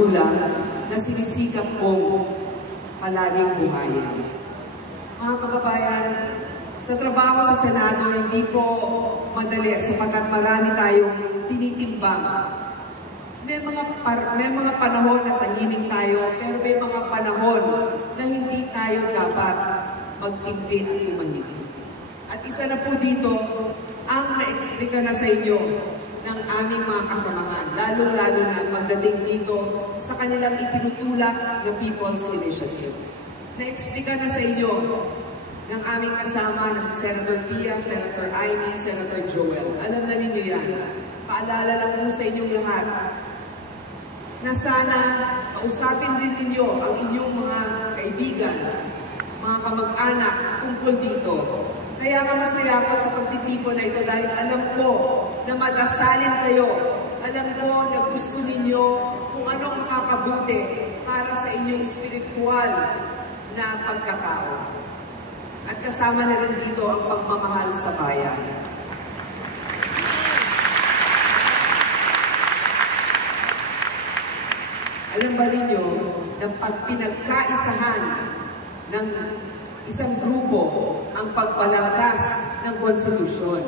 ulang na sinisikap kong palaging buhayin. Mga kababayan, sa trabaho sa Senado, hindi po madali sapagkat marami tayong tinitimbang. May mga panahon na tahimik tayo, pero may mga panahon na hindi tayo dapat magtimpi at tumahimik. At isa na po dito, ang na-explica na sa inyo ng aming mga kasamahan, lalo-lalo na pagdating dito sa kanilang itinutulak na People's Initiative. Na-explica na sa inyo ng aming kasama na si Senator Pia, Senator Amy, Senator Joel. Alam na ninyo yan. Paalala lang po sa inyong lahat na sana kausapin din ninyo ang inyong mga kaibigan, mga kamag-anak tungkol dito. Kaya nga masaya ako sa pagtitipon na ito dahil alam ko na madasalin kayo. Alam ko na gusto ninyo kung anong makakabuti para sa inyong spiritual na pagkatao. At kasama na rin dito ang pagmamahal sa bayan. Alam ba ninyo na pag pinagkaisahan ng isang grupo ang pagpalangkas ng konstitusyon,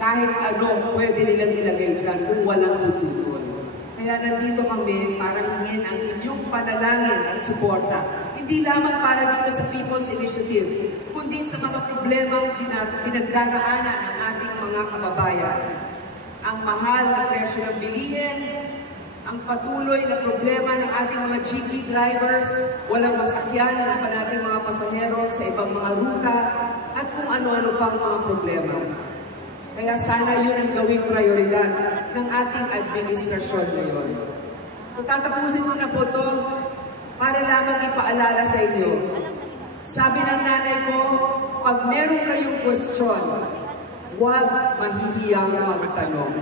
kahit ano pwede nilang ilagay dyan kung walang tututol. Kaya nandito kami para hingin ang inyong panalangin at suporta. Hindi lamang para dito sa People's Initiative, kundi sa mga problemang pinagdaraanan ng ating mga kababayan. Ang mahal na presyo ng bilihin, ang patuloy na problema ng ating mga jeepney drivers, walang masakyan ng iba nating mga pasahero sa ibang mga ruta, at kung ano-ano pang mga problema. Kaya sana yun ang gawing prioridad ng ating administrasyon ngayon. So tatapusin ko na po ito para lamang ipaalala sa inyo. Sabi ng nanay ko, pag meron kayong question, huwag mahihiyang magtanong.